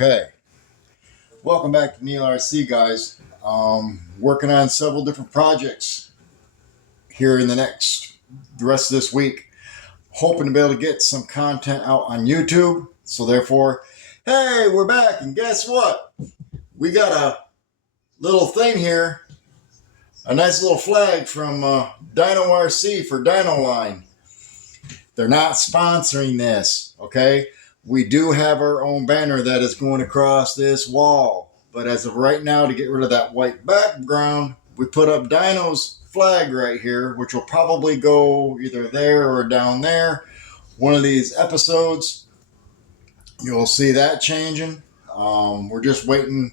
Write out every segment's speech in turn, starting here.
Okay, welcome back to Neil RC, guys. Working on several different projects here in the rest of this week. Hoping to be able to get some content out on YouTube. So therefore, hey, we're back, and guess what? We got a little thing here, a nice little flag from Dino RC for Dino Line. They're not sponsoring this, okay? We do have our own banner that is going across this wall. But as of right now, to get rid of that white background, we put up Dino's flag right here, which will probably go either there or down there. One of these episodes, you'll see that changing. We're just waiting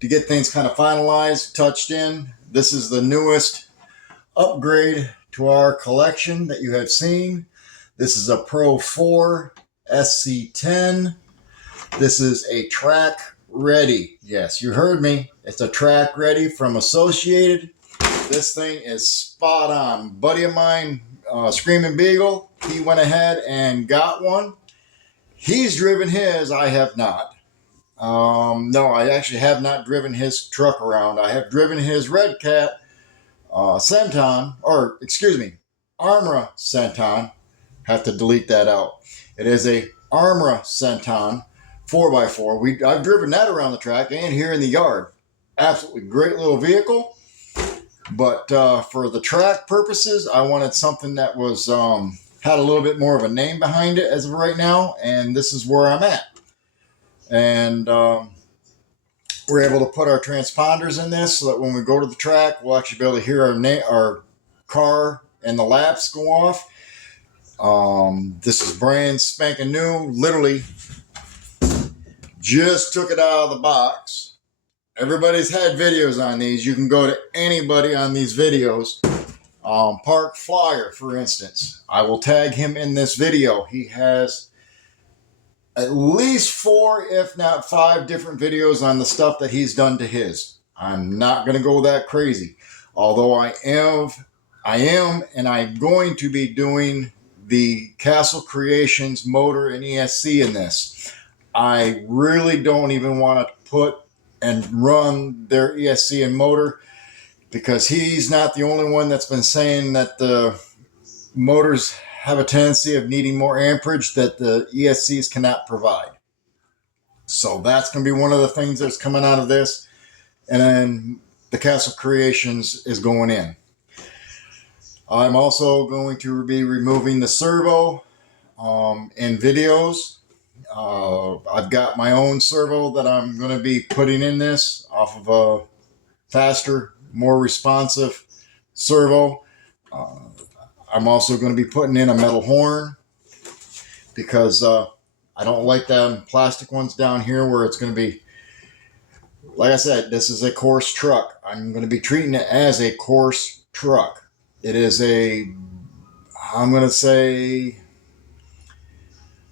to get things kind of finalized, touched in. This is the newest upgrade to our collection that you have seen. This is a Pro 4 SC10. This is a track ready. Yes, you heard me. It's a track ready from Associated. This thing is spot on. A buddy of mine, Screaming Beagle, he went ahead and got one. He's driven his. I have not. No, I actually have not driven his truck around. I have driven his Red Cat Centon, or excuse me, Armra Centon. Have to delete that out. It is a Armra Centon 4x4. I've driven that around the track and here in the yard. Absolutely great little vehicle. But for the track purposes, I wanted something that was had a little bit more of a name behind it as of right now, and this is where I'm at. And we're able to put our transponders in this so that when we go to the track, we'll actually be able to hear our car and the laps go off. This is brand spanking new. Literally just took it out of the box. Everybody's had videos on these. You can go to anybody on these videos. Park Flyer, for instance. I will tag him in this video. He has at least 4, if not 5 different videos on the stuff that he's done to his. I'm not going to go that crazy. Although I am, and I'm going to be doing the Castle Creations motor and ESC in this. I really don't even want to put and run their ESC and motor because he's not the only one that's been saying that the motors have a tendency of needing more amperage that the ESCs cannot provide. So that's going to be one of the things that's coming out of this. And then the Castle Creations is going in. I'm also going to be removing the servo in videos. I've got my own servo that I'm going to be putting in this off of a faster, more responsive servo. I'm also going to be putting in a metal horn because I don't like the plastic ones down here where it's going to be, like I said, this is a coarse truck. I'm going to be treating it as a coarse truck. It is I'm going to say,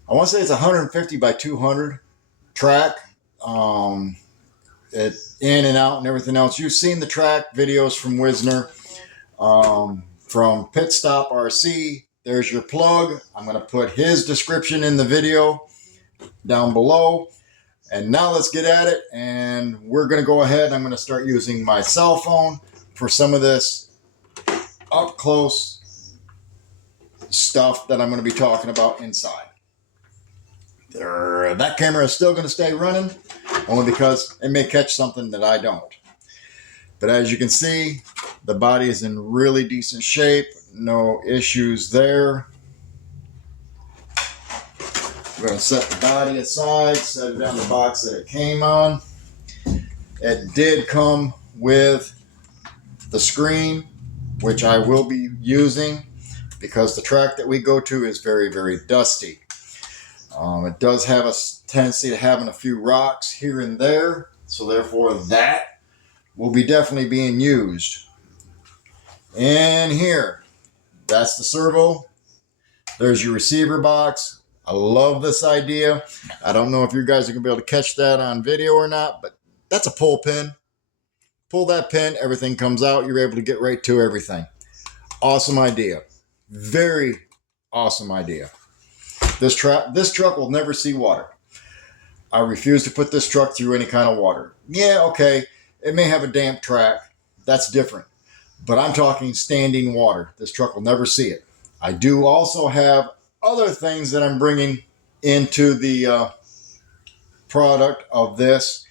I want to say it's 150 by 200 track. It in and out and everything else. You've seen the track videos from Wisner, from Pit Stop RC. There's your plug. I'm going to put his description in the video down below. And now let's get at it. And we're going to go ahead. I'm going to start using my cell phone for some of this up close stuff that I'm going to be talking about inside. That camera is still going to stay running only because it may catch something that I don't. But as you can see, the body is in really decent shape. No issues there. We're going to set the body aside, set it down the box that it came on. It did come with the screen, which I will be using because the track that we go to is very, very dusty. It does have a tendency to having a few rocks here and there, so therefore that will be definitely being used. And here, that's the servo. There's your receiver box. I love this idea. I don't know if you guys are going to be able to catch that on video or not, but that's a pull pin. Pull that pin, everything comes out. You're able to get right to everything. Awesome idea. Very awesome idea. This truck will never see water. I refuse to put this truck through any kind of water. Yeah, okay, it may have a damp track. That's different. But I'm talking standing water. This truck will never see it. I do also have other things that I'm bringing into the product of this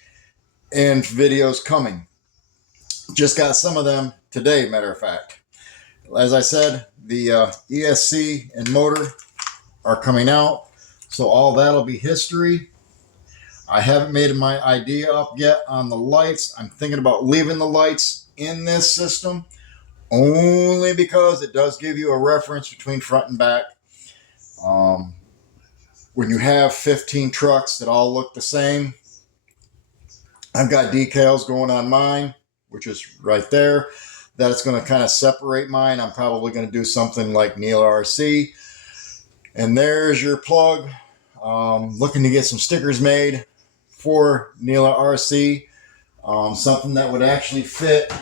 and videos coming. Just got some of them today, matter of fact. As I said, the ESC and motor are coming out, so all that'll be history. I haven't made my idea up yet on the lights. I'm thinking about leaving the lights in this system only because it does give you a reference between front and back. When you have 15 trucks that all look the same, I've got decals going on mine, which is right there. That's going to kind of separate mine. I'm probably going to do something like Neil RC. And there's your plug. Looking to get some stickers made for Neela RC. Something that would actually fit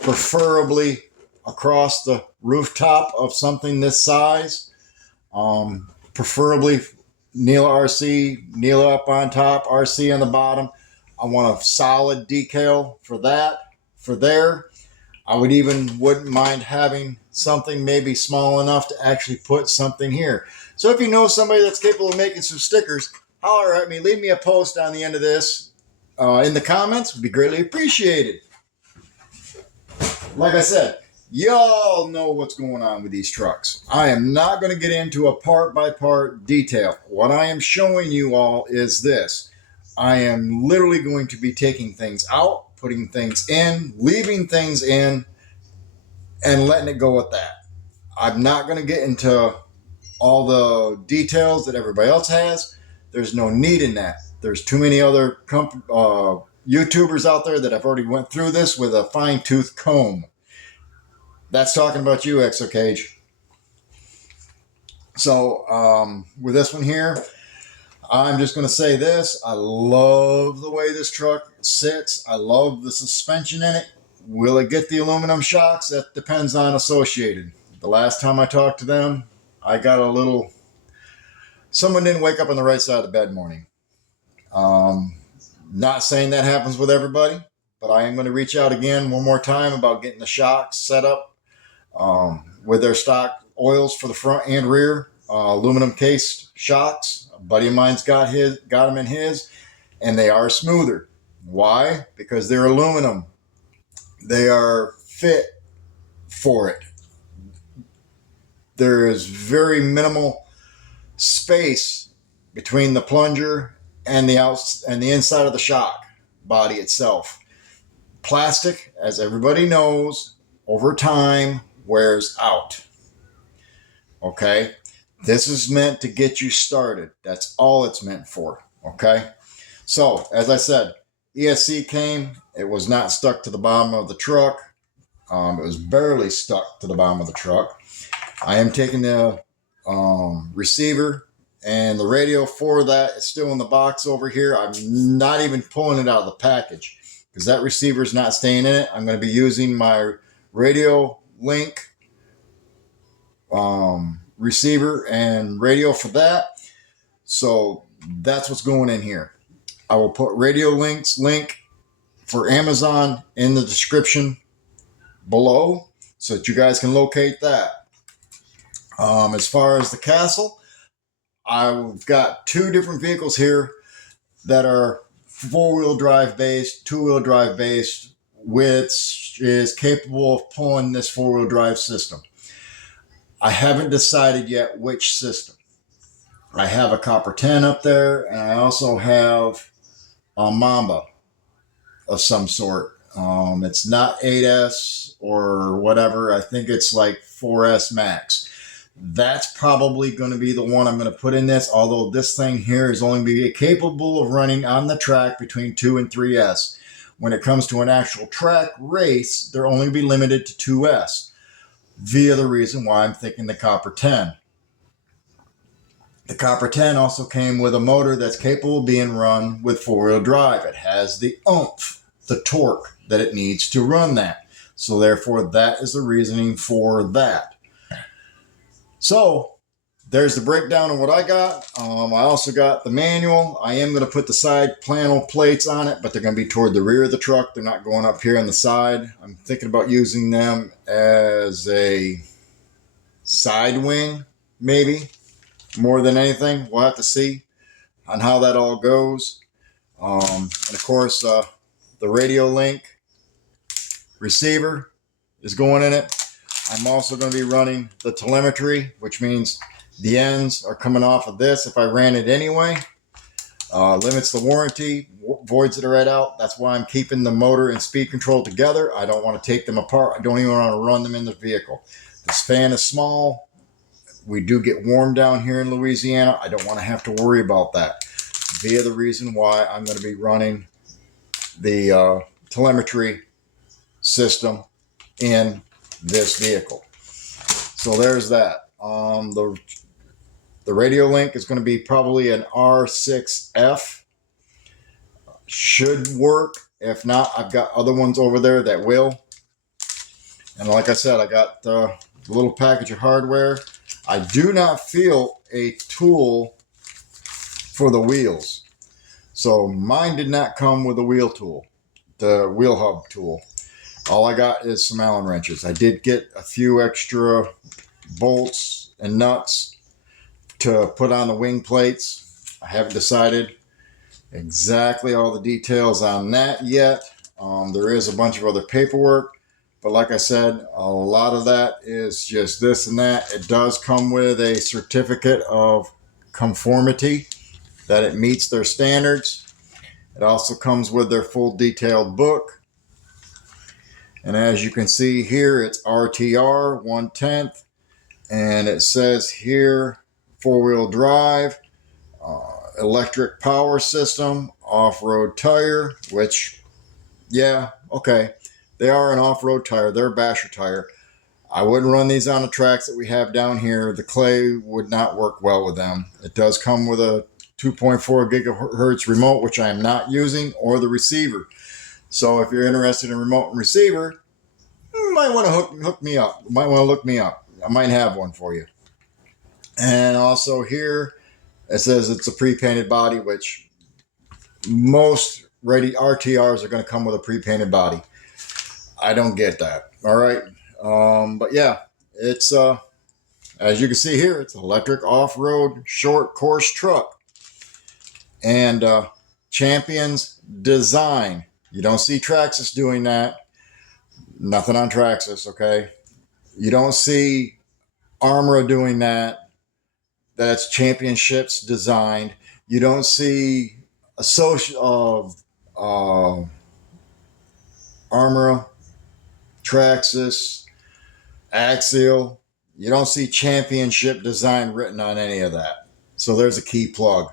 preferably across the rooftop of something this size. Preferably Neela RC, Neela up on top, RC on the bottom. I want a solid decal for that, for there. I wouldn't mind having something maybe small enough to actually put something here. So if you know somebody that's capable of making some stickers, holler at me, leave me a post on the end of this in the comments. Would be greatly appreciated. Like I said, y'all know what's going on with these trucks. I am not going to get into a part-by-part detail. What I am showing you all is this. I am literally going to be taking things out, putting things in, leaving things in, and letting it go at that. I'm not going to get into all the details that everybody else has. There's no need in that. There's too many other YouTubers out there that have already went through this with a fine-tooth comb. That's talking about you, Exocage. So with this one here, I'm just going to say this. I love the way this truck sits. I love the suspension in it. Will it get the aluminum shocks? That depends on Associated. The last time I talked to them, I got a little... Someone didn't wake up on the right side of the bed morning. Not saying that happens with everybody, but I am going to reach out again one more time about getting the shocks set up with their stock oils for the front and rear, aluminum cased shocks. A buddy of mine's got them in his, and they are smoother. Why? Because they're aluminum. They are fit for it. There is very minimal space between the plunger and the inside of the shock body itself. Plastic, as everybody knows, over time wears out. Okay? This is meant to get you started. That's all it's meant for. Okay? So, as I said, ESC came. It was not stuck to the bottom of the truck. It was barely stuck to the bottom of the truck. I am taking the receiver and the radio for that. It's still in the box over here. I'm not even pulling it out of the package because that receiver is not staying in it. I'm going to be using my Radio Link receiver and radio for that. So that's what's going in here. I will put Radio Link's link for Amazon in the description below so that you guys can locate that. As far as the Castle, I've got two different vehicles here that are four-wheel drive based, two-wheel drive based, which is capable of pulling this four-wheel drive system. I haven't decided yet which system. I have a Copper 10 up there, and I also have a Mamba of some sort. It's not 8S or whatever. I think it's like 4S Max. That's probably going to be the one I'm going to put in this, although this thing here is only be capable of running on the track between 2 and 3S. When it comes to an actual track race, they'll only be limited to 2S, via the reason why I'm thinking the Copper 10. The Copper 10 also came with a motor that's capable of being run with four-wheel drive. It has the oomph, the torque that it needs to run that. So therefore, that is the reasoning for that. So there's the breakdown of what I got. I also got the manual. I am going to put the side panel plates on it, but they're going to be toward the rear of the truck. They're not going up here on the side. I'm thinking about using them as a side wing, maybe, more than anything. We'll have to see on how that all goes. And of course, the radio link receiver is going in it. I'm also going to be running the telemetry, which means the ends are coming off of this if I ran it anyway. Limits the warranty, voids it right out. That's why I'm keeping the motor and speed control together. I don't want to take them apart. I don't even want to run them in the vehicle. This fan is small. We do get warm down here in Louisiana. I don't want to have to worry about that. Via the reason why I'm going to be running the telemetry system in this vehicle. So there's that. The radio link is going to be probably an R6F. Should work. If not, I've got other ones over there that will. And like I said, I got a little package of hardware. I do not feel a tool for the wheels. So mine did not come with a wheel tool, the wheel hub tool. All I got is some Allen wrenches. I did get a few extra bolts and nuts to put on the wing plates. I haven't decided exactly all the details on that yet. There is a bunch of other paperwork, but like I said, a lot of that is just this and that. It does come with a certificate of conformity that it meets their standards. It also comes with their full detailed book. And as you can see here, it's RTR 1/10. And it says here, 4-wheel drive, electric power system, off-road tire, which, yeah, okay. They are an off-road tire. They're a basher tire. I wouldn't run these on the tracks that we have down here. The clay would not work well with them. It does come with a 2.4 gigahertz remote, which I am not using, or the receiver. So if you're interested in remote and receiver, you might want to hook me up. You might want to look me up. I might have one for you. And also here, it says it's a pre-painted body, which most ready RTRs are going to come with a pre-painted body. I don't get that. All right. But yeah, it's, as you can see here, it's an electric off-road short course truck. And Champion's design. You don't see Traxxas doing that. Nothing on Traxxas, okay? You don't see Armra doing that. That's Championships designed. You don't see Armra, Traxxas, Axial. You don't see Championship design written on any of that. So there's a key plug.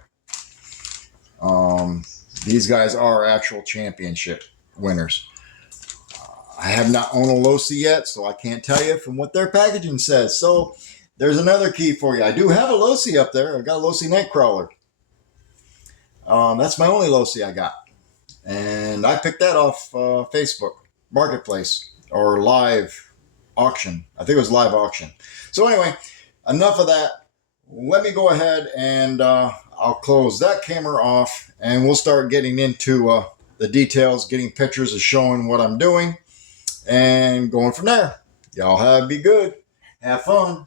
These guys are actual championship winners. I have not owned a Losi yet, so I can't tell you from what their packaging says. So there's another key for you. I do have a Losi up there. I've got a Losi Nightcrawler. That's my only Losi I got. And I picked that off Facebook Marketplace or live auction. I think it was live auction. So anyway, enough of that. Let me go ahead and I'll close that camera off and we'll start getting into the details, getting pictures of showing what I'm doing and going from there. Y'all be good. Have fun.